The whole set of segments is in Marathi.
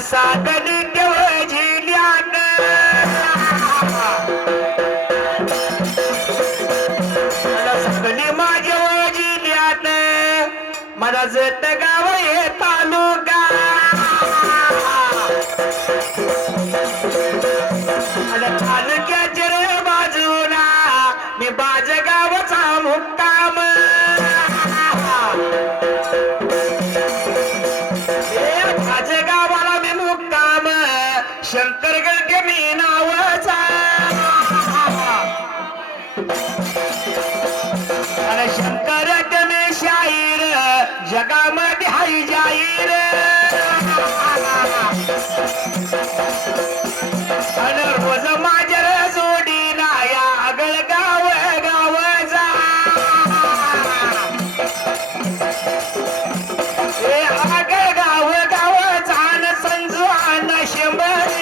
साधनी देव झिल्यात सगळी माझ्या जिल्ह्यात माझा जत गाव हे तालुका तालुक्याच्या रे बाजूला मी बाजगावचा मुक्काम बाजगावाला मी मुक्काम शंकरगड मी नावाचा आणि शंकर मी शाहीर जगामध्ये हाय जाहीर आणि रोज माझ्या जोडीला या आगळ गाव गावचा हे आगळ गाव गावचा न संजू अन्न शंभर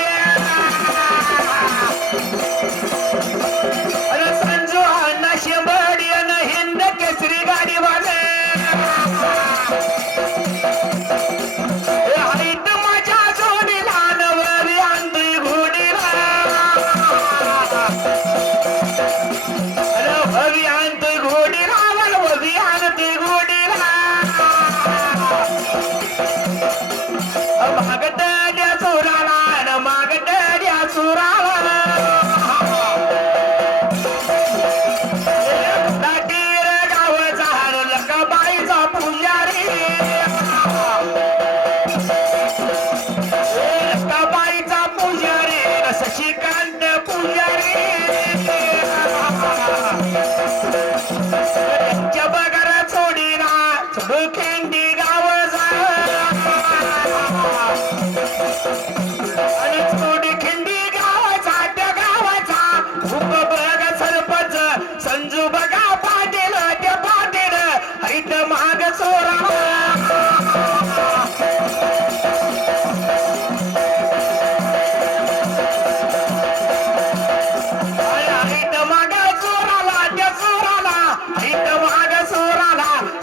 संजू अन्न शंभर हिंद केसरी गाडी वाले माझ्या जोडीला नवरी आणतोय घोडीला हवी आणतोय घोडीला हवी आणतोय घोडीला मागत द्या चोराला मागत द्या चोराला गावाचा लकाबाईचा पुजारी लकाबाईचा पुजारी शशिकांत पुजारी त्यांच्या बगारा चोडीला चोडखिंडी गावचा आणि चोडखिंडी गावाचा त्या गावाचा उपबग सरपंच संजू बगा पाटील त्या पाटील ऐत माग चोरा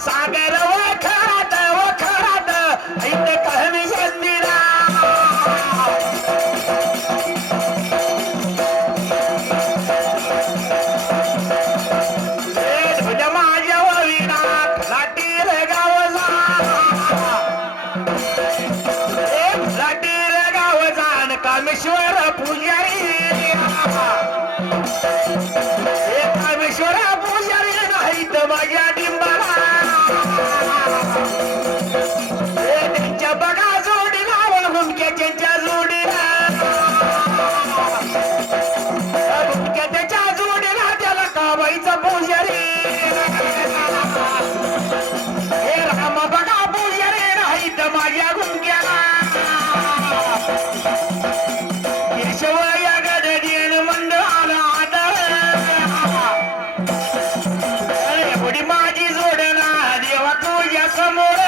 सागर वखरात वखरात ऐत कहमी शंदिरा तुझ्या माझ्या वविना लाटीर गावचा लाटीर गावचा कामेश्वर पुजारी कामेश्वर पुजारी नाही तर माझ्या डिंबाला त्यांच्या बघा जोडीला घुमक्याच्या जोडीला घुमक्याच्या जोडीला त्याला काबाईचा पुजारी हे राम बघा पुजारी नाही तर माझ्या घुमक्याला केशव या गडदीन मंडळाला अरे एवढी माझी जोडणा देवा तुझ्या समोर